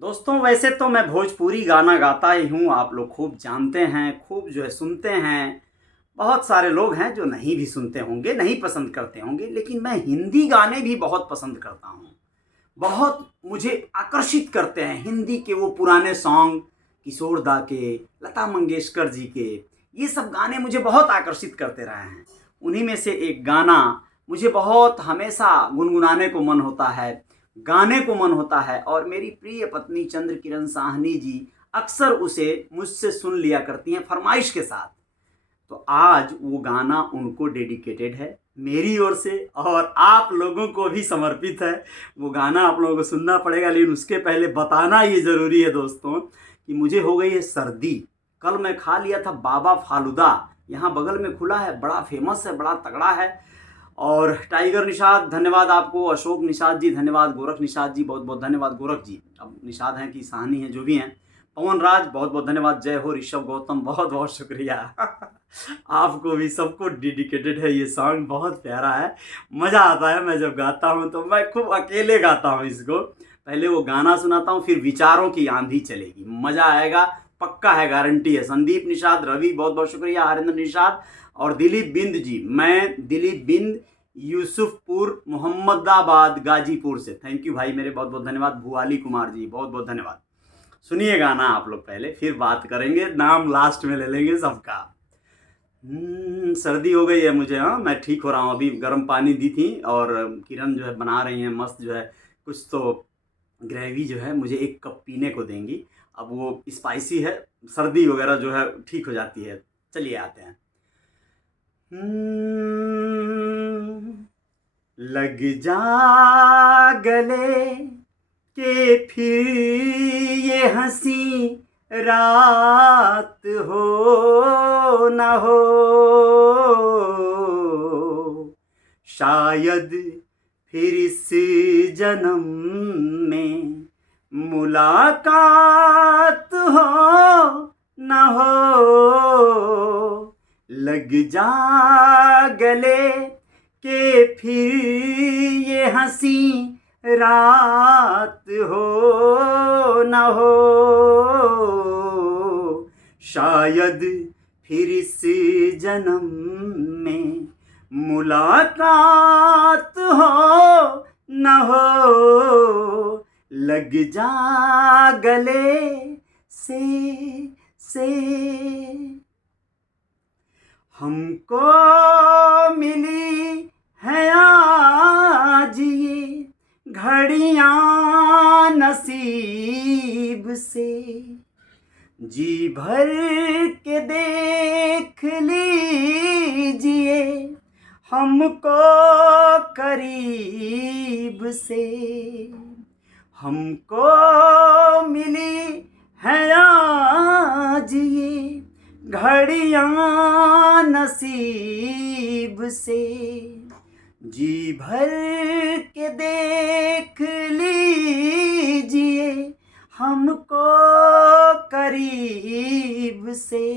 दोस्तों वैसे तो मैं भोजपुरी गाना गाता ही हूँ, आप लोग खूब जानते हैं, खूब जो है सुनते हैं। बहुत सारे लोग हैं जो नहीं भी सुनते होंगे, नहीं पसंद करते होंगे, लेकिन मैं हिंदी गाने भी बहुत पसंद करता हूँ। बहुत मुझे आकर्षित करते हैं हिंदी के वो पुराने सॉन्ग, किशोर दा के, लता मंगेशकर जी के। ये सब गाने मुझे बहुत आकर्षित करते रहे हैं। उन्हीं में से एक गाना मुझे बहुत हमेशा गुनगुनाने को मन होता है, गाने को मन होता है, और मेरी प्रिय पत्नी चंद्र किरण साहनी जी अक्सर उसे मुझसे सुन लिया करती हैं फरमाइश के साथ। तो आज वो गाना उनको डेडिकेटेड है मेरी ओर से, और आप लोगों को भी समर्पित है। वो गाना आप लोगों को सुनना पड़ेगा, लेकिन उसके पहले बताना ये ज़रूरी है दोस्तों कि मुझे हो गई है सर्दी। कल मैं खा लिया था बाबा फालूदा, यहाँ बगल में खुला है, बड़ा फेमस है, बड़ा तगड़ा है। और टाइगर निषाद धन्यवाद आपको, अशोक निषाद जी धन्यवाद, गोरख निषाद जी बहुत बहुत धन्यवाद, गोरख जी अब निषाद हैं कि साहनी हैं जो भी हैं, पवन राज बहुत बहुत धन्यवाद, जय हो, ऋषभ गौतम बहुत बहुत शुक्रिया। आपको भी, सबको डेडिकेटेड है ये सॉन्ग, बहुत प्यारा है। मज़ा आता है मैं जब गाता हूँ, तो मैं खूब अकेले गाता हूँ इसको। पहले वो गाना सुनाता हूँ, फिर विचारों की आंधी चलेगी, मज़ा आएगा, पक्का है, गारंटी है। संदीप निषाद, रवि बहुत बहुत शुक्रिया, हरिंद्र निषाद और दिलीप बिंद जी। मैं दिलीप बिंद, यूसुफपुर मोहम्मदाबाद गाजीपुर से। थैंक यू भाई मेरे, बहुत बहुत धन्यवाद। भुआली कुमार जी बहुत बहुत धन्यवाद। सुनिए गाना आप लोग पहले, फिर बात करेंगे, नाम लास्ट में ले लेंगे सबका। सर्दी हो गई है मुझे, हाँ मैं ठीक हो रहा हूँ। अभी गर्म पानी दी थी, और किरण जो है बना रही हैं मस्त जो है कुछ तो ग्रेवी जो है, मुझे एक कप पीने को देंगी। अब वो स्पाइसी है, सर्दी वगैरह जो है ठीक हो जाती है। चलिए आते हैं। लग जा गले के फिर ये हंसी रात हो न हो, शायद फिर इस जन्म में मुलाकात हो न हो। लग जा गले के फिर ये हंसी रात हो न हो, शायद फिर इस जन्म में मुलाकात हो न हो। लग जा गले से हमको मिली है आज ये घड़ियां नसीब से, जी भर के देख लीजिए हमको करीब से। हमको मिली है आज ये घड़ियां नसीब से, जी भर के देख लीजिए हमको करीब से।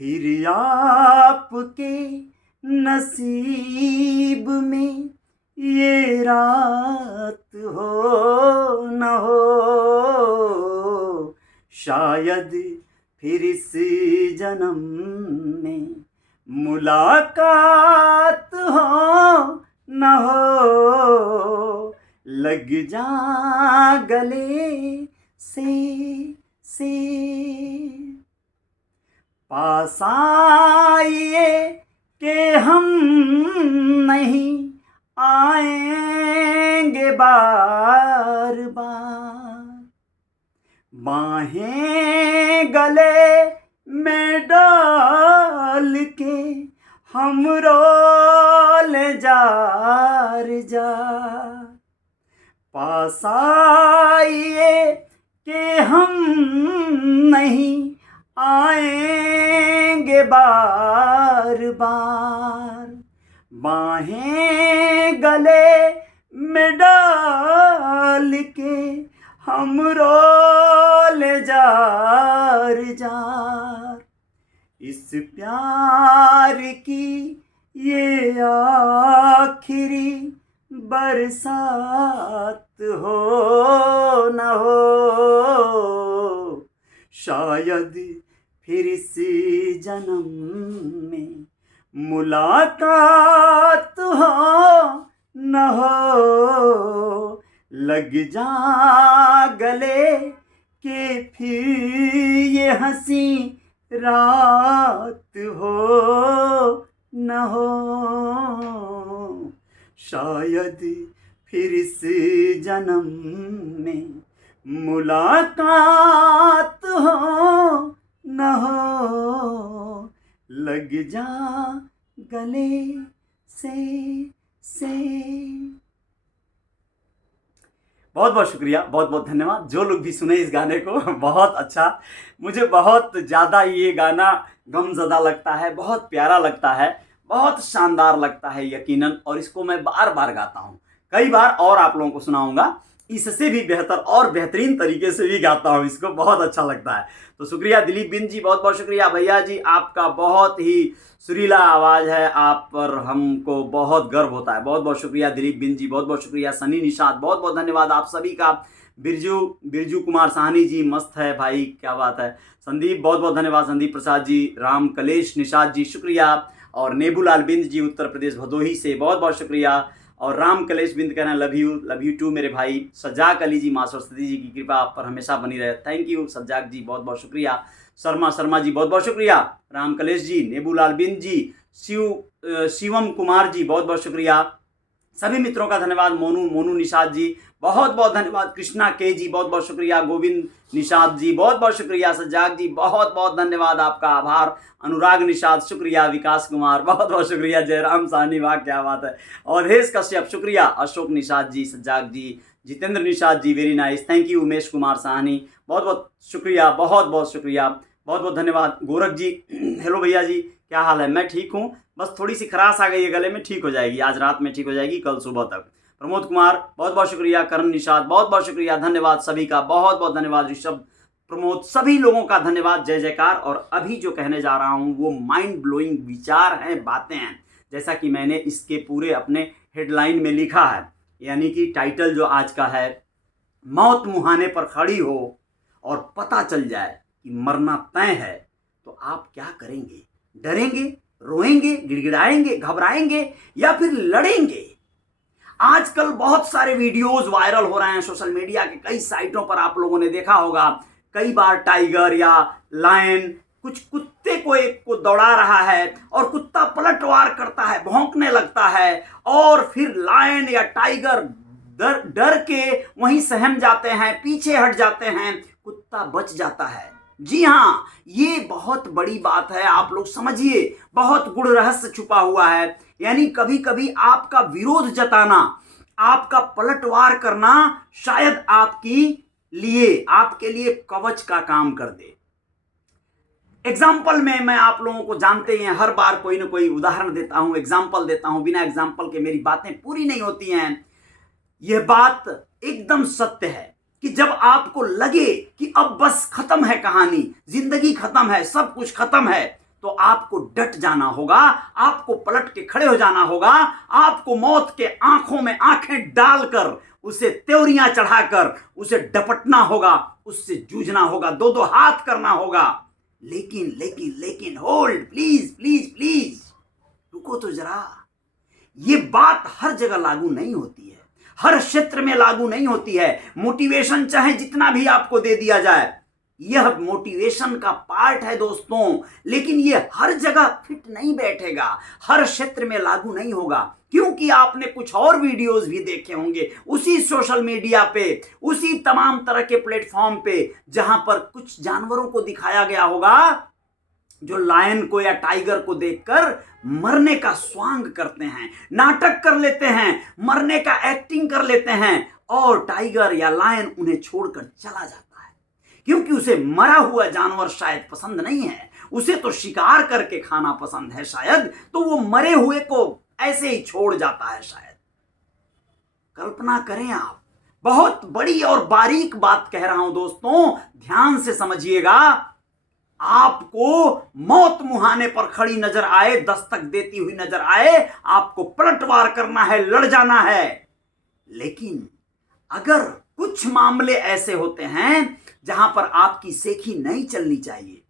फिर आपके नसीब में ये रात हो न हो, शायद फिर इस जन्म में मुलाकात हो न हो। लग जा गले से पास आइए कि हम नहीं आएंगे बार बार, बाहें गले में डाल के हम रोल जार जार। पास आइए कि हम नहीं आएंगे बार बार, बाहें गले में डाल के हम रोल जार जार। इस प्यार की ये आखिरी बरसात हो न हो, शायद फिर इस जन्म में मुलाकात हो न हो, लग जा गले के फिर ये हंसी रात हो न हो। शायद फिर इस जन्म में मुलाकात हो न हो, लग जा गले से। बहुत बहुत शुक्रिया, बहुत बहुत धन्यवाद जो लोग भी सुने इस गाने को। बहुत अच्छा, मुझे बहुत ज़्यादा ये गाना गमज़दा लगता है, बहुत प्यारा लगता है, बहुत शानदार लगता है यकीनन, और इसको मैं बार बार गाता हूँ, कई बार और आप लोगों को सुनाऊंगा, इससे भी बेहतर और बेहतरीन तरीके से भी गाता हूँ इसको, बहुत अच्छा लगता है। तो शुक्रिया दिलीप बिन जी, बहुत बहुत शुक्रिया भैया जी, आपका बहुत ही सुरीला आवाज़ है, आप पर हमको बहुत गर्व होता है। बहुत बहुत शुक्रिया दिलीप बिन जी, बहुत बहुत शुक्रिया सनी निषाद, बहुत बहुत धन्यवाद आप सभी का। बिरजू कुमार साहनी जी, मस्त है भाई, क्या बात है। संदीप, बहुत बहुत धन्यवाद संदीप प्रसाद जी। राम कलेश निषाद जी, शुक्रिया। और नेबूलाल बिंद जी, उत्तर प्रदेश भदोही से, बहुत बहुत शुक्रिया। और राम कलेश बिंद कहना लव यू टू मेरे भाई। सज्जाक अली जी, माँ सरस्वती जी की कृपा आप पर हमेशा बनी रहे, थैंक यू सज्जाक जी, बहुत बहुत शुक्रिया। शर्मा जी, बहुत बहुत शुक्रिया। राम कलेश जी, नेबूलाल बिंद जी, शिवम कुमार जी, बहुत बहुत शुक्रिया। सभी मित्रों का धन्यवाद। मोनू निषाद जी, बहुत बहुत धन्यवाद। कृष्णा के जी, बहुत बहुत शुक्रिया। गोविंद निषाद जी, बहुत बहुत शुक्रिया। सज्जाक जी, बहुत बहुत धन्यवाद, आपका आभार। अनुराग निषाद, शुक्रिया। विकास कुमार, बहुत बहुत शुक्रिया। जयराम साहनी, वाह क्या बात है। अवधेश कश्यप, शुक्रिया। Ashok Nishad ji, Sajjak ji, Jitendra Nishad ji, very nice, thank you. Umesh Kumar Sahni, बहुत बहुत शुक्रिया, बहुत बहुत शुक्रिया, बहुत बहुत धन्यवाद। गोरख जी, हेलो भैया जी, क्या हाल है? मैं ठीक हूँ, बस थोड़ी सी खराश आ गई है गले में, ठीक हो जाएगी, आज रात में ठीक हो जाएगी, कल सुबह तक। प्रमोद कुमार, बहुत बहुत शुक्रिया। करण निषाद, बहुत बहुत शुक्रिया, धन्यवाद सभी का, बहुत बहुत धन्यवाद। ऋषभ, प्रमोद, सभी लोगों का धन्यवाद, जय जयकार। और अभी जो कहने जा रहा हूँ वो माइंड ब्लोइंग विचार हैं, बातें हैं, जैसा कि मैंने इसके पूरे अपने हेडलाइन में लिखा है, यानी कि टाइटल जो आज का है, मौत मुहाने पर खड़ी हो और पता चल जाए कि मरना तय है, तो आप क्या करेंगे? डरेंगे, रोएंगे, गिड़गिड़ाएंगे, घबराएंगे या फिर लड़ेंगे? आजकल बहुत सारे वीडियोस वायरल हो रहे हैं सोशल मीडिया के कई साइटों पर, आप लोगों ने देखा होगा। कई बार टाइगर या लायन कुछ कुत्ते को एक को दौड़ा रहा है और कुत्ता पलटवार करता है, भौंकने लगता है, और फिर लायन या टाइगर डर के वहीं सहम जाते हैं, पीछे हट जाते हैं, कुत्ता बच जाता है। जी हाँ, ये बहुत बड़ी बात है, आप लोग समझिए, बहुत गूढ़ रहस्य छुपा हुआ है। यानी कभी कभी आपका विरोध जताना, आपका पलटवार करना शायद आपके लिए कवच का काम कर दे। एग्जाम्पल में मैं आप लोगों को जानते हैं, हर बार कोई ना कोई उदाहरण देता हूं, एग्जाम्पल देता हूं, बिना एग्जाम्पल के मेरी बातें पूरी नहीं होती हैं। यह बात एकदम सत्य है कि जब आपको लगे कि अब बस खत्म है कहानी, जिंदगी खत्म है, सब कुछ खत्म है, तो आपको डट जाना होगा, आपको पलट के खड़े हो जाना होगा, आपको मौत के आंखों में आंखें डालकर, उसे त्योरियां चढ़ाकर उसे डपटना होगा, उससे जूझना होगा, दो दो हाथ करना होगा। लेकिन लेकिन लेकिन होल्ड, प्लीज प्लीज प्लीज रुको तो जरा। ये बात हर जगह लागू नहीं होती है, हर क्षेत्र में लागू नहीं होती है। मोटिवेशन चाहे जितना भी आपको दे दिया जाए, यह मोटिवेशन का पार्ट है दोस्तों, लेकिन यह हर जगह फिट नहीं बैठेगा, हर क्षेत्र में लागू नहीं होगा। क्योंकि आपने कुछ और वीडियोस भी देखे होंगे उसी सोशल मीडिया पे, उसी तमाम तरह के प्लेटफॉर्म पे, जहां पर कुछ जानवरों को दिखाया गया होगा जो लायन को या टाइगर को देखकर मरने का स्वांग करते हैं, नाटक कर लेते हैं, मरने का एक्टिंग कर लेते हैं, और टाइगर या लायन उन्हें छोड़कर चला जाता है, क्योंकि उसे मरा हुआ जानवर शायद पसंद नहीं है, उसे तो शिकार करके खाना पसंद है शायद, तो वो मरे हुए को ऐसे ही छोड़ जाता है शायद। कल्पना करें आप, बहुत बड़ी और बारीक बात कह रहा हूं दोस्तों, ध्यान से समझिएगा। आपको मौत मुहाने पर खड़ी नजर आए, दस्तक देती हुई नजर आए, आपको पलटवार करना है, लड़ जाना है, लेकिन अगर कुछ मामले ऐसे होते हैं जहां पर आपकी सेखी नहीं चलनी चाहिए,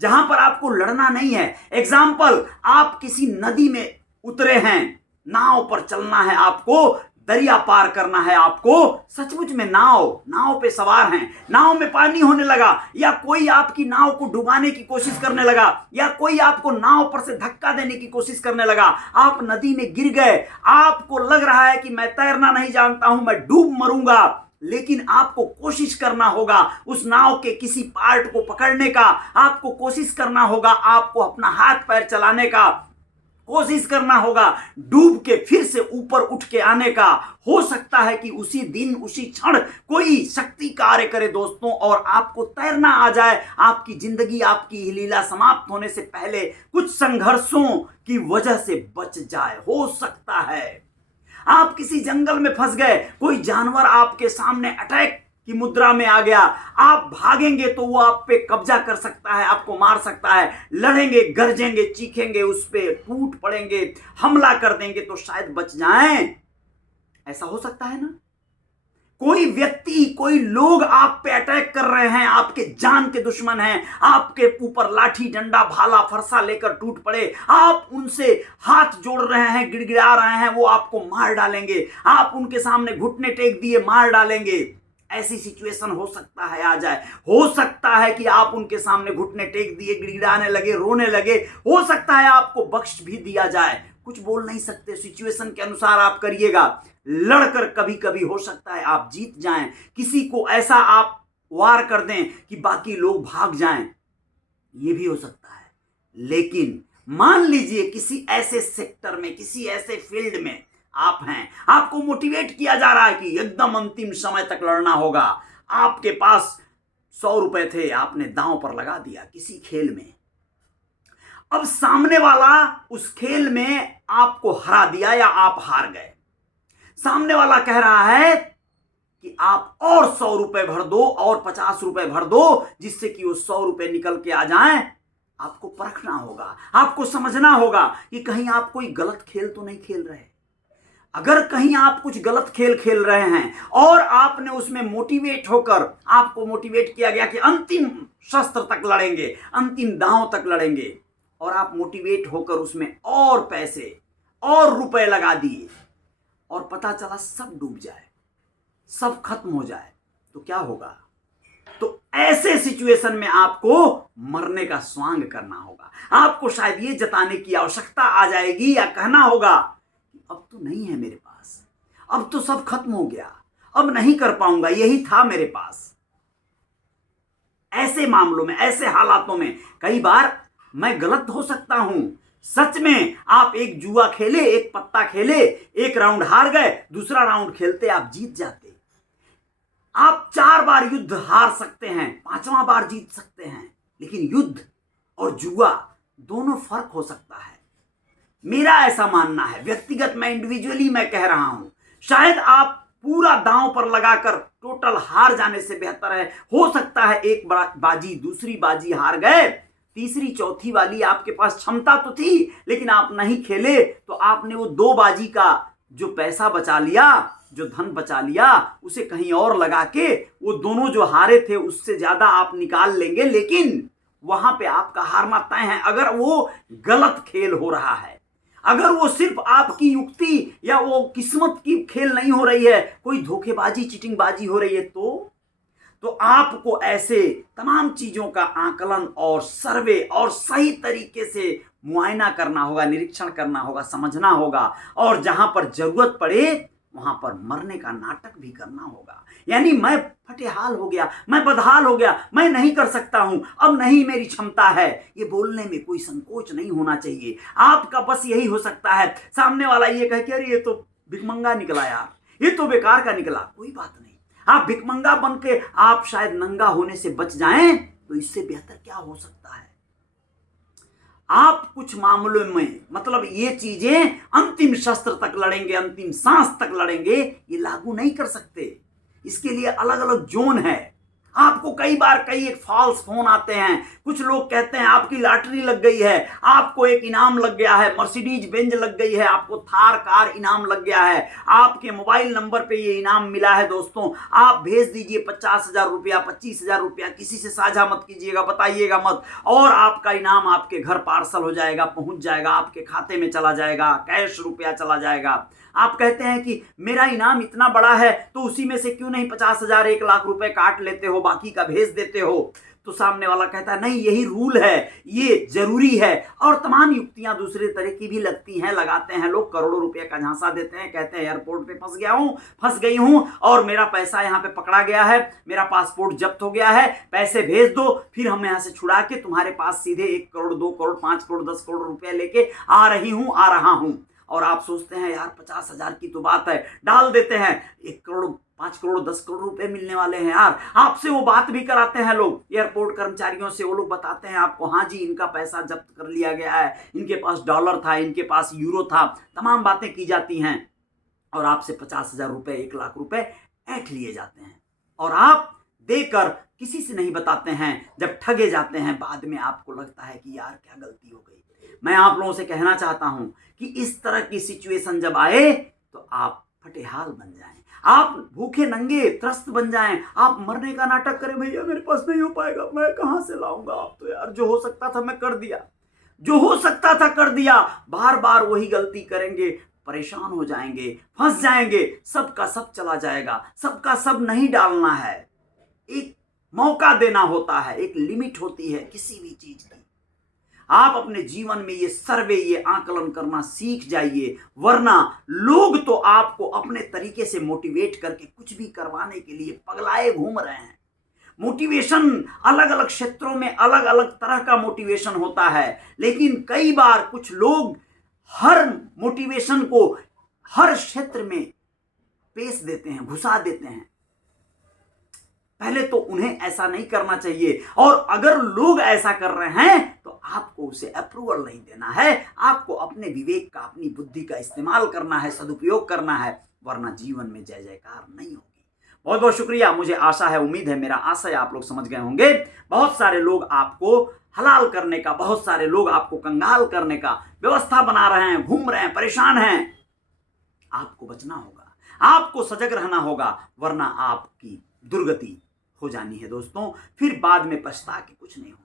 जहां पर आपको लड़ना नहीं है, एग्जाम्पल, आप किसी नदी में उतरे हैं, नाव पर चलना है आपको, दरिया पार करना है आपको, सचमुच में नाव पे सवार हैं, नाव में पानी होने लगा, या कोई आपकी नाव को डुबाने की कोशिश करने लगा, या कोई आपको नाव पर से धक्का देने की कोशिश करने लगा, आप नदी में गिर गए, आपको लग रहा है कि मैं तैरना नहीं जानता हूं, मैं डूब मरूंगा, लेकिन आपको कोशिश करना होगा उस नाव के किसी पार्ट को पकड़ने का, आपको कोशिश करना होगा, आपको अपना हाथ पैर चलाने का कोशिश करना होगा, डूब के फिर से ऊपर उठ के आने का। हो सकता है कि उसी दिन उसी क्षण कोई शक्ति कार्य करे दोस्तों, और आपको तैरना आ जाए, आपकी जिंदगी, आपकी लीला समाप्त होने से पहले कुछ संघर्षों की वजह से बच जाए। हो सकता है आप किसी जंगल में फंस गए, कोई जानवर आपके सामने अटैक की मुद्रा में आ गया, आप भागेंगे तो वो आप पे कब्जा कर सकता है, आपको मार सकता है, लड़ेंगे, गरजेंगे, चीखेंगे, उस पे टूट पड़ेंगे, हमला कर देंगे तो शायद बच जाएं। ऐसा हो सकता है ना? कोई व्यक्ति, कोई लोग आप पे अटैक कर रहे हैं, आपके जान के दुश्मन हैं, आपके ऊपर लाठी डंडा भाला फरसा लेकर टूट पड़े, आप उनसे हाथ जोड़ रहे हैं, गिड़गिड़ा रहे हैं, वो आपको मार डालेंगे, आप उनके सामने घुटने टेक दिए मार डालेंगे। ऐसी सिचुएशन हो सकता है आ जाए, हो सकता है कि आप उनके सामने घुटने टेक दिए, गिड़गिड़ाने लगे, रोने लगे, हो सकता है आपको बख्श भी दिया जाए। कुछ बोल नहीं सकते, सिचुएशन के अनुसार आप करिएगा। लड़कर कभी कभी हो सकता है आप जीत जाएं, किसी को ऐसा आप वार कर दें कि बाकी लोग भाग जाएं, ये भी हो सकता है। लेकिन मान लीजिए किसी ऐसे सेक्टर में, किसी ऐसे फील्ड में आप हैं, आपको मोटिवेट किया जा रहा है कि एकदम अंतिम समय तक लड़ना होगा, आपके पास 100 रुपए थे, आपने दांव पर लगा दिया किसी खेल में, अब सामने वाला उस खेल में आपको हरा दिया या आप हार गए, सामने वाला कह रहा है कि आप और 100 रुपए भर दो और 50 रुपए भर दो, जिससे कि वो 100 रुपए निकल के आ जाएं। आपको परखना होगा, आपको समझना होगा कि कहीं आप कोई गलत खेल तो नहीं खेल रहे। अगर कहीं आप कुछ गलत खेल खेल रहे हैं और आपने उसमें मोटिवेट होकर, आपको मोटिवेट किया गया कि अंतिम शस्त्र तक लड़ेंगे, अंतिम दांव तक लड़ेंगे, और आप मोटिवेट होकर उसमें और पैसे और रुपए लगा दिए और पता चला सब डूब जाए, सब खत्म हो जाए, तो क्या होगा? तो ऐसे सिचुएशन में आपको मरने का स्वांग करना होगा। आपको शायद ये जताने की आवश्यकता आ जाएगी या कहना होगा अब तो नहीं है मेरे पास, अब तो सब खत्म हो गया, अब नहीं कर पाऊंगा, यही था मेरे पास। ऐसे मामलों में, ऐसे हालातों में कई बार मैं गलत हो सकता हूं। सच में आप एक जुआ खेले, एक पत्ता खेले, एक राउंड हार गए, दूसरा राउंड खेलते आप जीत जाते। आप 4 बार युद्ध हार सकते हैं, 5वां बार जीत सकते हैं, लेकिन युद्ध और जुआ दोनों फर्क हो सकता है। मेरा ऐसा मानना है, व्यक्तिगत, मैं इंडिविजुअली मैं कह रहा हूं, शायद आप पूरा दांव पर लगाकर टोटल हार जाने से बेहतर है, हो सकता है एक बाजी, दूसरी बाजी हार गए, तीसरी चौथी वाली आपके पास क्षमता तो थी, लेकिन आप नहीं खेले, तो आपने वो 2 बाजी का जो पैसा बचा लिया, जो धन बचा लिया, उसे कहीं और लगा के वो दोनों जो हारे थे उससे ज्यादा आप निकाल लेंगे, लेकिन वहां पे आपका हारना तय है। अगर वो गलत खेल हो रहा है, अगर वो सिर्फ आपकी युक्ति या वो किस्मत की खेल नहीं हो रही है, कोई धोखेबाजी, चीटिंगबाजी हो रही है, तो आपको ऐसे तमाम चीजों का आकलन और सर्वे और सही तरीके से मुआयना करना होगा, निरीक्षण करना होगा, समझना होगा, और जहां पर जरूरत पड़े वहां पर मरने का नाटक भी करना होगा। यानी मैं फटेहाल हो गया, मैं बदहाल हो गया, मैं नहीं कर सकता हूं, अब नहीं मेरी क्षमता है, ये बोलने में कोई संकोच नहीं होना चाहिए। आपका बस यही हो सकता है, सामने वाला ये कहे कि अरे ये तो भिखमंगा निकला यार, ये तो बेकार का निकला, कोई बात नहीं, आप भिखमंगा बन के आप शायद नंगा होने से बच जाएं, तो इससे बेहतर क्या हो सकता है? आप कुछ मामलों में, मतलब ये चीजें अंतिम शस्त्र तक लड़ेंगे, अंतिम सांस तक लड़ेंगे, ये लागू नहीं कर सकते। इसके लिए अलग अलग जोन है, आपको कई बार कई एक फॉल्स फोन आते हैं, कुछ लोग कहते हैं आपकी लॉटरी लग गई है, आपको एक इनाम लग गया है, मर्सिडीज बेंज लग गई है, आपको थार कार इनाम लग गया है, आपके मोबाइल नंबर पे ये इनाम मिला है। दोस्तों आप भेज दीजिए 50,000 रुपया, 25,000 रुपया, किसी से साझा मत कीजिएगा, बताइएगा मत, और आपका इनाम आपके घर पार्सल हो जाएगा, पहुंच जाएगा, आपके खाते में चला जाएगा, कैश रुपया चला जाएगा। आप कहते हैं कि मेरा इनाम इतना बड़ा है तो उसी में से क्यों नहीं 50,000 1 लाख रुपए काट लेते हो, बाकी का भेज देते हो। तो सामने वाला कहता है नहीं यही रूल है, ये जरूरी है, और तमाम युक्तियां दूसरे तरह की भी लगती हैं, लगाते हैं लोग, करोड़ों रुपए का झांसा देते हैं, कहते हैं एयरपोर्ट पे फंस गया हूं, फंस गई हूं, और मेरा पैसा यहां पे पकड़ा गया है, मेरा पासपोर्ट जब्त हो गया है, पैसे भेज दो, फिर हम यहां से छुड़ा के तुम्हारे पास सीधे 1 करोड़ 2 करोड़ 5 करोड़ 10 करोड़ रुपए लेके आ रहा हूं। और आप सोचते हैं यार 50,000 की तो बात है, डाल देते हैं, 1 करोड़ 5 करोड़ 10 करोड़ रुपए मिलने वाले हैं यार। आपसे वो बात भी कराते हैं लोग, एयरपोर्ट कर्मचारियों से, वो लोग बताते हैं आपको हाँ जी इनका पैसा जब्त कर लिया गया है, इनके पास डॉलर था, इनके पास यूरो था, तमाम बातें की जाती हैं, और आपसे 50,000 रुपए 1 लाख रुपए ऐंठ लिए जाते हैं, और आप देकर किसी से नहीं बताते हैं। जब ठगे जाते हैं बाद में आपको लगता है कि यार क्या गलती हो गई। मैं आप लोगों से कहना चाहता हूं कि इस तरह की सिचुएशन जब आए तो आप फटेहाल बन जाएं, आप भूखे नंगे त्रस्त बन जाएं, आप मरने का नाटक करें, भैया मेरे पास नहीं हो पाएगा, मैं कहां से लाऊंगा, आप तो यार जो हो सकता था मैं कर दिया, जो हो सकता था कर दिया, बार बार वही गलती करेंगे, परेशान हो जाएंगे, फंस जाएंगे, सबका सब चला जाएगा। सबका सब नहीं डालना है, एक मौका देना होता है, एक लिमिट होती है किसी भी चीज की। आप अपने जीवन में ये सर्वे, ये आकलन करना सीख जाइए, वरना लोग तो आपको अपने तरीके से मोटिवेट करके कुछ भी करवाने के लिए पगलाए घूम रहे हैं। मोटिवेशन अलग अलग क्षेत्रों में अलग अलग तरह का मोटिवेशन होता है, लेकिन कई बार कुछ लोग हर मोटिवेशन को हर क्षेत्र में पेश देते हैं, घुसा देते हैं। पहले तो उन्हें ऐसा नहीं करना चाहिए, और अगर लोग ऐसा कर रहे हैं तो आपको उसे अप्रूवल नहीं देना है, आपको अपने विवेक का, अपनी बुद्धि का इस्तेमाल करना है, सदुपयोग करना है, वरना जीवन में जय जयकार नहीं होगी। बहुत बहुत शुक्रिया, मुझे आशा है, उम्मीद है, मेरा आशय आप लोग समझ गए होंगे। बहुत सारे लोग आपको हलाल करने का, बहुत सारे लोग आपको कंगाल करने का व्यवस्था बना रहे हैं, घूम रहे हैं, परेशान हैं। आपको बचना होगा, आपको सजग रहना होगा, वरना आपकी दुर्गति हो जानी है दोस्तों, फिर बाद में पछता के कुछ नहीं होगा।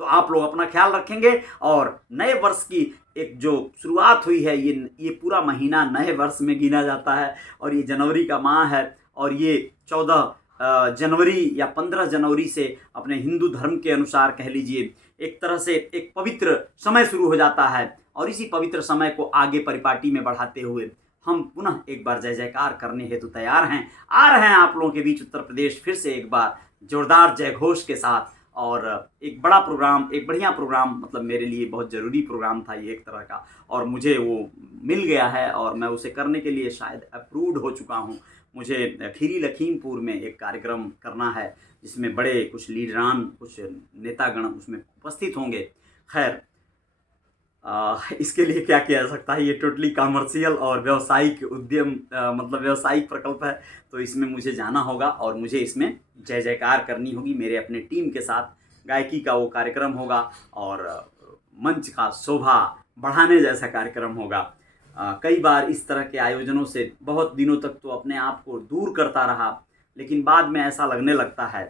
तो आप लोग अपना ख्याल रखेंगे, और नए वर्ष की एक जो शुरुआत हुई है, ये पूरा महीना नए वर्ष में गिना जाता है, और ये जनवरी का माह है, और ये 14 जनवरी या 15 जनवरी से अपने हिंदू धर्म के अनुसार कह लीजिए एक तरह से एक पवित्र समय शुरू हो जाता है, और इसी पवित्र समय को आगे परिपाटी में बढ़ाते हुए हम पुनः एक बार जय जयकार करने हेतु तैयार हैं। आ रहे हैं आप लोगों के बीच उत्तर प्रदेश फिर से एक बार जोरदार जय घोष के साथ, और एक बड़ा प्रोग्राम, एक बढ़िया प्रोग्राम, मतलब मेरे लिए बहुत ज़रूरी प्रोग्राम था ये एक तरह का, और मुझे वो मिल गया है, और मैं उसे करने के लिए शायद अप्रूव्ड हो चुका हूँ। मुझे खीरी लखीमपुर में एक कार्यक्रम करना है, जिसमें बड़े कुछ लीडरान, कुछ नेतागण उसमें उपस्थित होंगे। खैर इसके लिए क्या किया जा सकता है, ये टोटली कॉमर्शियल और व्यावसायिक उद्यम, मतलब व्यावसायिक प्रकल्प है, तो इसमें मुझे जाना होगा, और मुझे इसमें जय जयकार करनी होगी मेरे अपने टीम के साथ। गायकी का वो कार्यक्रम होगा, और मंच का शोभा बढ़ाने जैसा कार्यक्रम होगा। कई बार इस तरह के आयोजनों से बहुत दिनों तक तो अपने आप को दूर करता रहा, लेकिन बाद में ऐसा लगने लगता है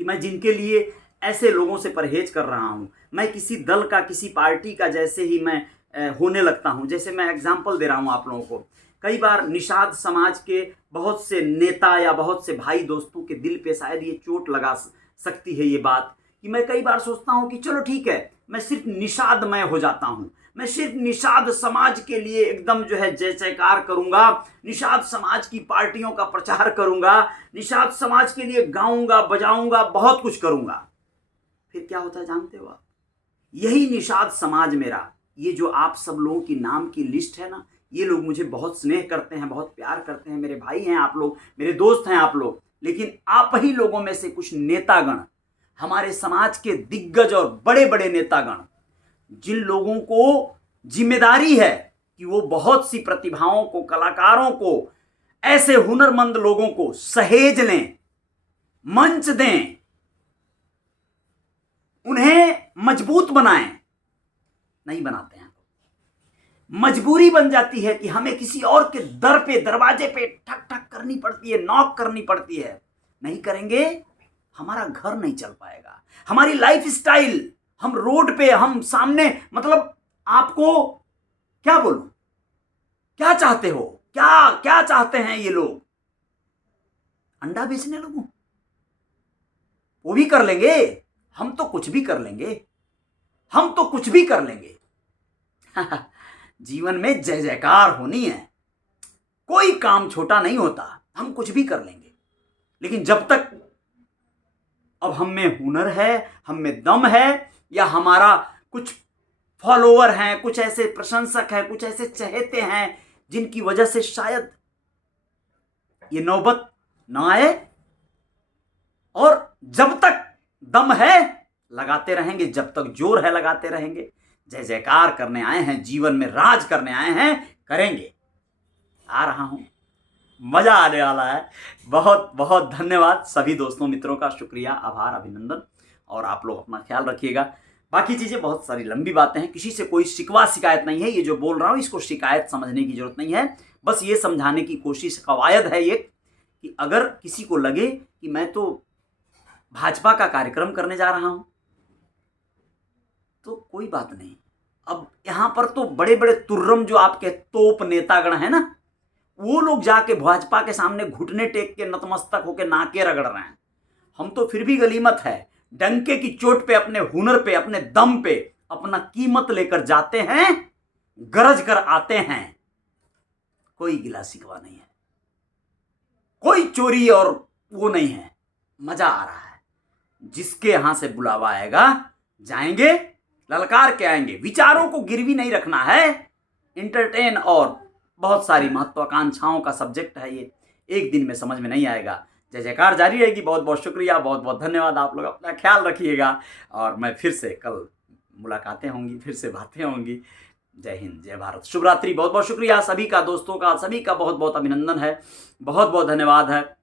कि मैं जिनके लिए ऐसे लोगों से परहेज कर रहा हूँ, मैं किसी दल का, किसी पार्टी का जैसे ही मैं होने लगता हूँ। जैसे मैं एग्जाम्पल दे रहा हूँ आप लोगों को, कई बार निषाद समाज के बहुत से नेता या बहुत से भाई दोस्तों के दिल पे शायद ये चोट लगा सकती है ये बात, कि मैं कई बार सोचता हूँ कि चलो ठीक है, मैं सिर्फ निषादमय हो जाता हूँ, मैं सिर्फ निषाद समाज के लिए एकदम जो है जय जयकार करूंगा, निषाद समाज की पार्टियों का प्रचार करूंगा, निषाद समाज के लिए गाऊंगा, बजाऊंगा, बहुत कुछ करूंगा। फिर क्या होता है जानते हो आप? यही निषाद समाज मेरा, ये जो आप सब लोगों की नाम की लिस्ट है ना, ये लोग मुझे बहुत स्नेह करते हैं, बहुत प्यार करते हैं, मेरे भाई हैं आप लोग, मेरे दोस्त हैं आप लोग, लेकिन आप ही लोगों में से कुछ नेतागण, हमारे समाज के दिग्गज और बड़े बड़े नेतागण, जिन लोगों को जिम्मेदारी है कि वो बहुत सी प्रतिभाओं को, कलाकारों को, ऐसे हुनरमंद लोगों को सहेज लें, मंच दें, उन्हें मजबूत बनाएं। नहीं बनाते हैं। मजबूरी बन जाती है कि हमें किसी और के दर पे, दरवाजे पे ठक ठक करनी पड़ती है, नॉक करनी पड़ती है। नहीं करेंगे, हमारा घर नहीं चल पाएगा, हमारी लाइफ स्टाइल, हम रोड पे, हम सामने, मतलब आपको क्या बोलूं, क्या चाहते हो, क्या क्या चाहते हैं ये लोग? अंडा बेचने लगूं? वो भी कर लेंगे, हम तो कुछ भी कर लेंगे, हम तो कुछ भी कर लेंगे। जीवन में जय जयकार होनी है, कोई काम छोटा नहीं होता, हम कुछ भी कर लेंगे। लेकिन जब तक अब हम में हुनर है, हम में दम है, या हमारा कुछ फॉलोअर हैं, कुछ ऐसे प्रशंसक हैं, कुछ ऐसे चहेते हैं जिनकी वजह से शायद ये नौबत ना आए, और जब तक दम है लगाते रहेंगे, जब तक जोर है लगाते रहेंगे। जय जयकार करने आए हैं, जीवन में राज करने आए हैं, करेंगे। आ रहा हूं, मजा आने वाला है। बहुत बहुत धन्यवाद सभी दोस्तों मित्रों का, शुक्रिया, आभार, अभिनंदन। और आप लोग अपना ख्याल रखिएगा। बाकी चीज़ें बहुत सारी लंबी बातें हैं, किसी से कोई शिकवा शिकायत नहीं है। ये जो बोल रहा हूँ इसको शिकायत समझने की जरूरत नहीं है, बस ये समझाने की कोशिश, कवायद है ये कि अगर किसी को लगे कि मैं तो भाजपा का कार्यक्रम करने जा रहा हूं, तो कोई बात नहीं। अब यहां पर तो बड़े बड़े तुर्रम जो आपके तोप नेतागण हैं ना, वो लोग जाके भाजपा के सामने घुटने टेक के नतमस्तक होके नाके रगड़ रहे हैं। हम तो फिर भी गलीमत है, डंके की चोट पे, अपने हुनर पे, अपने दम पे अपना कीमत लेकर जाते हैं, गरज कर आते हैं। कोई गिला शिकवा नहीं है, कोई चोरी और वो नहीं है। मजा आ रहा है। जिसके यहां से बुलावा आएगा जाएंगे, ललकार के आएंगे। विचारों को गिरवी नहीं रखना है। इंटरटेन और बहुत सारी महत्वाकांक्षाओं का सब्जेक्ट है ये, एक दिन में समझ में नहीं आएगा। जय जयकार जारी रहेगी। बहुत बहुत शुक्रिया, बहुत बहुत धन्यवाद। आप लोग अपना ख्याल रखिएगा, और मैं फिर से कल मुलाकातें होंगी, फिर से बातें होंगी। जय हिंद, जय भारत, शुभ रात्रि। बहुत बहुत शुक्रिया सभी का, दोस्तों का, सभी का बहुत बहुत अभिनंदन है, बहुत बहुत धन्यवाद है,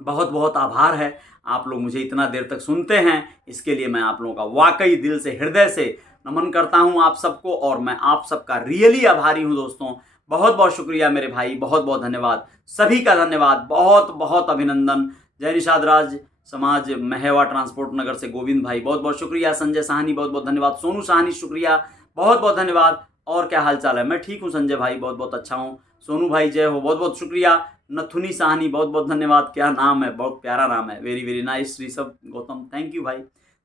बहुत बहुत आभार है। आप लोग मुझे इतना देर तक सुनते हैं, इसके लिए मैं आप लोगों का वाकई दिल से, हृदय से नमन करता हूं आप सबको, और मैं आप सबका रियली आभारी हूं दोस्तों। बहुत बहुत शुक्रिया मेरे भाई, बहुत बहुत धन्यवाद, सभी का धन्यवाद, बहुत बहुत अभिनंदन। जय निषाद राज समाज, महेवा ट्रांसपोर्ट नगर से गोविंद भाई, बहुत बहुत शुक्रिया। संजय साहनी, बहुत बहुत धन्यवाद। सोनू साहनी, शुक्रिया, बहुत बहुत धन्यवाद। और क्या हाल चाल है? मैं ठीक हूँ संजय भाई, बहुत बहुत अच्छा हूँ। सोनू भाई जय हो, बहुत बहुत शुक्रिया। नथुनी साहनी, बहुत बहुत धन्यवाद। क्या नाम है, बहुत प्यारा नाम है, very very nice. Rishabh Gautam, thank you भाई,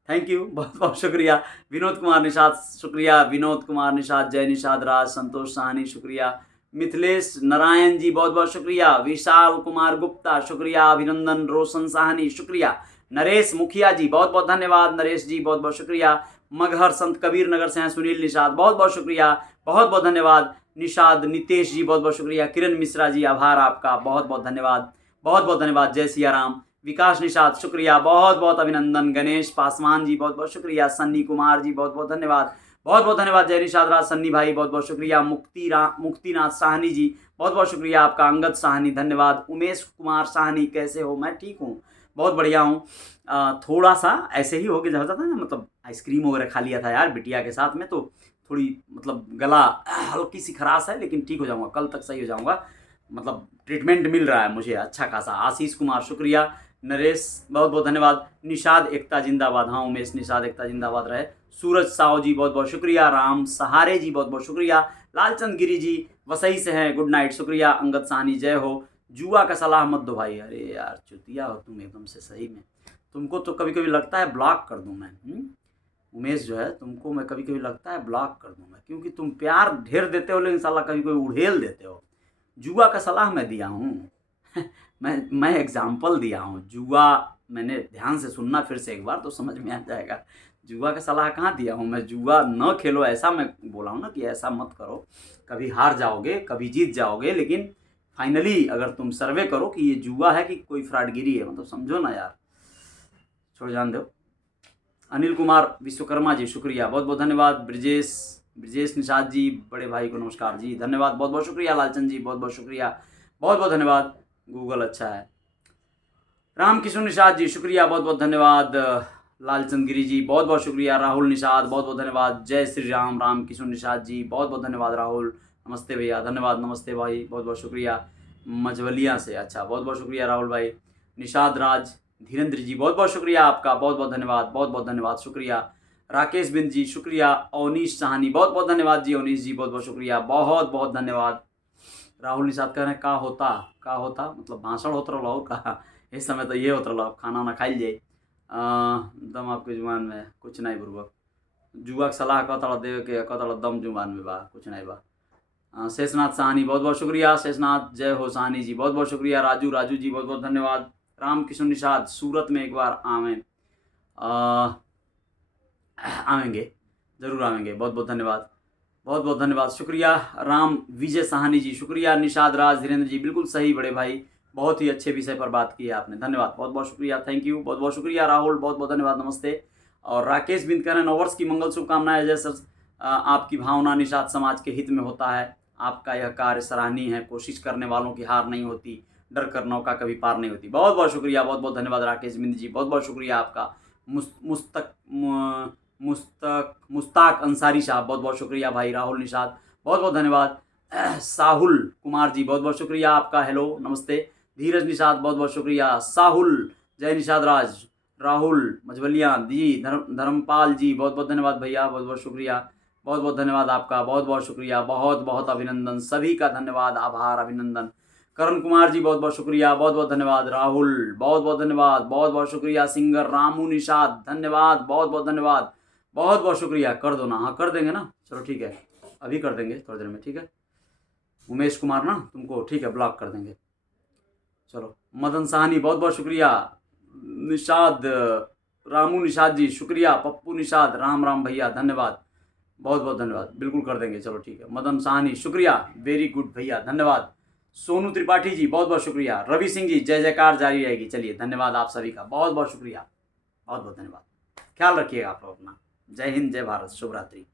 थैंक यू, बहुत बहुत शुक्रिया। विनोद कुमार निषाद, शुक्रिया। विनोद कुमार निषाद, जय निषाद राज। संतोष साहनी, शुक्रिया। मिथिलेश नारायण जी, बहुत बहुत शुक्रिया। विशाल कुमार गुप्ता, शुक्रिया, अभिनंदन। रोशन साहनी, शुक्रिया। नरेश मुखिया जी, बहुत बहुत धन्यवाद। नरेश जी, बहुत बहुत शुक्रिया। मगहर संत कबीर नगर से हैं सुनील निषाद, बहुत बहुत शुक्रिया, बहुत बहुत धन्यवाद। निषाद नितेश जी, बहुत बहुत शुक्रिया। किरण मिश्रा जी, आभार आपका, बहुत बहुत धन्यवाद, बहुत बहुत धन्यवाद। जय सिया राम। विकास निषाद, शुक्रिया, बहुत बहुत अभिनंदन। गणेश पासवान जी, बहुत बहुत शुक्रिया। सन्नी कुमार जी, बहुत बहुत धन्यवाद, बहुत बहुत धन्यवाद। जय निषाद राज सन्नी भाई, बहुत बहुत शुक्रिया। मुक्तिनाथ साहनी जी, बहुत बहुत शुक्रिया आपका। अंगद साहनी, धन्यवाद। उमेश कुमार साहनी, कैसे हो? मैं ठीक हूँ, बहुत बढ़िया हूँ। थोड़ा सा ऐसे ही हो गया जाता था ना, मतलब आइसक्रीम वगैरह खा लिया था यार बिटिया के साथ में, तो थोड़ी मतलब गला हल्की सी खराश है, लेकिन ठीक हो जाऊंगा, कल तक सही हो जाऊंगा। मतलब ट्रीटमेंट मिल रहा है मुझे अच्छा खासा। आशीष कुमार, शुक्रिया। नरेश, बहुत बहुत धन्यवाद। निषाद एकता जिंदाबाद, हाँ उमेश, निषाद एकता जिंदाबाद रहे। सूरज साहू जी, बहुत बहुत शुक्रिया। राम सहारे जी, बहुत बहुत शुक्रिया। लालचंद गिरी जी वसई से हैं, गुड नाइट, शुक्रिया। अंगद साहनी, जय हो। जुआ का सलाह मत दो भाई, अरे यार चुतिया हो तुम एकदम से, सही में तुमको तो कभी कभी लगता है ब्लॉक कर दूं मैं। उमेश जो है, तुमको मैं कभी कभी लगता है ब्लॉक कर दूं मैं, क्योंकि तुम प्यार ढेर देते हो, लेकिन साला कभी कोई उड़ेल देते हो। जुआ का सलाह मैं दिया हूँ मैं एग्जाम्पल दिया हूँ। जुआ मैंने ध्यान से सुनना फिर से एक बार, तो समझ में आ जाएगा। जुआ का सलाह कहाँ दिया हूँ मैं? जुआ न खेलो ऐसा मैं बोला हूँ ना, कि ऐसा मत करो, कभी हार जाओगे कभी जीत जाओगे, लेकिन फाइनली अगर तुम सर्वे करो कि ये जुआ है कि कोई फ्रॉडगिरी है, मतलब समझो ना यार, छोड़ जान दो। अनिल कुमार विश्वकर्मा जी, शुक्रिया, बहुत बहुत धन्यवाद। ब्रजेश निषाद जी, बड़े भाई को नमस्कार जी, धन्यवाद, बहुत बहुत शुक्रिया। लालचंद जी, बहुत बहुत शुक्रिया, बहुत बहुत धन्यवाद। गूगल अच्छा है। रामकिशोर निषाद जी शुक्रिया, बहुत बहुत धन्यवाद। लालचंद गिरी जी बहुत बहुत शुक्रिया। राहुल निषाद बहुत बहुत धन्यवाद। जय श्री राम। रामकिशोर निषाद जी बहुत बहुत धन्यवाद। राहुल नमस्ते भैया, धन्यवाद। नमस्ते भाई, बहुत बहुत शुक्रिया। मझवलिया से, अच्छा, बहुत बहुत शुक्रिया राहुल भाई। निषाद राज धीरेन्द्र जी बहुत बहुत शुक्रिया आपका, बहुत बहुत धन्यवाद, बहुत बहुत धन्यवाद, शुक्रिया। राकेश बिंद जी शुक्रिया। अवनीश साहनी बहुत बहुत धन्यवाद जी। अवनीश जी बहुत बहुत शुक्रिया, बहुत बहुत धन्यवाद। राहुल निषाद कह रहे हैं का होता मतलब भाषण होत रहा और का इस समय तो ये होत रहा, खाना ना खाई जाए दम आपके जुबान में कुछ नहीं बुर्बक जुआ के सलाह कहता देवे के कहता दम जुबान में बा कुछ नहीं बा। शेषनाथ साहनी बहुत बहुत शुक्रिया। शेषनाथ जय हो साहनी जी बहुत बहुत शुक्रिया। राजू जी बहुत बहुत धन्यवाद। रामकिशोर निषाद सूरत में एक बार आवेंगे, ज़रूर आवेंगे, बहुत बहुत धन्यवाद, बहुत बहुत धन्यवाद, शुक्रिया। राम विजय साहनी जी शुक्रिया। निषाद राज धीरेन्द्र जी बिल्कुल सही बड़े भाई, बहुत ही अच्छे विषय पर बात की है आपने, धन्यवाद, बहुत बहुत शुक्रिया, थैंक यू, बहुत बहुत शुक्रिया। राहुल बहुत बहुत धन्यवाद, नमस्ते। और राकेश बिंद कह रहे हैं नववर्ष की मंगल शुभकामनाएं। जैसे आपकी भावना निषाद समाज के हित में होता है, आपका यह कार्य सराहनीय है। कोशिश करने वालों की हार नहीं होती, डर कर नौका कभी पार नहीं होती। बहुत बहुत शुक्रिया, बहुत बहुत धन्यवाद राकेश बिंद जी, बहुत बहुत शुक्रिया आपका। मुस्ताक अंसारी साहब बहुत बहुत शुक्रिया भाई। राहुल निषाद बहुत बहुत धन्यवाद। साहुल कुमार जी बहुत बहुत शुक्रिया आपका, हेलो नमस्ते। धीरज निषाद बहुत बहुत शुक्रिया। साहुल जय निषाद राज। राहुल मझवलिया जी, धर्मपाल जी बहुत बहुत धन्यवाद भैया, बहुत बहुत शुक्रिया, बहुत बहुत धन्यवाद आपका, बहुत बहुत शुक्रिया, बहुत बहुत अभिनंदन, सभी का धन्यवाद, आभार, अभिनंदन। करण कुमार जी बहुत बहुत शुक्रिया, बहुत बहुत धन्यवाद। राहुल बहुत बहुत धन्यवाद, बहुत बहुत शुक्रिया। सिंगर रामू निषाद धन्यवाद, बहुत बहुत धन्यवाद, बहुत बहुत शुक्रिया। कर दो ना, हाँ कर देंगे ना, चलो ठीक है, अभी कर देंगे थोड़ी देर में, ठीक है। उमेश कुमार ना तुमको, ठीक है, ब्लॉक कर देंगे, चलो। मदन साहनी बहुत बहुत शुक्रिया। निषाद रामू निषाद जी शुक्रिया। पप्पू निषाद राम राम भैया धन्यवाद, बहुत बहुत धन्यवाद, बिल्कुल कर देंगे, चलो ठीक है। मदन साहनी शुक्रिया, वेरी गुड भैया, धन्यवाद। सोनू त्रिपाठी जी बहुत बहुत शुक्रिया। रवि सिंह जी जय जयकार जारी रहेगी, चलिए धन्यवाद आप सभी का, बहुत बहुत शुक्रिया, बहुत बहुत धन्यवाद। ख्याल रखिएगा आप लोग अपना। जय हिंद, जय भारत, शुभ रात्रि।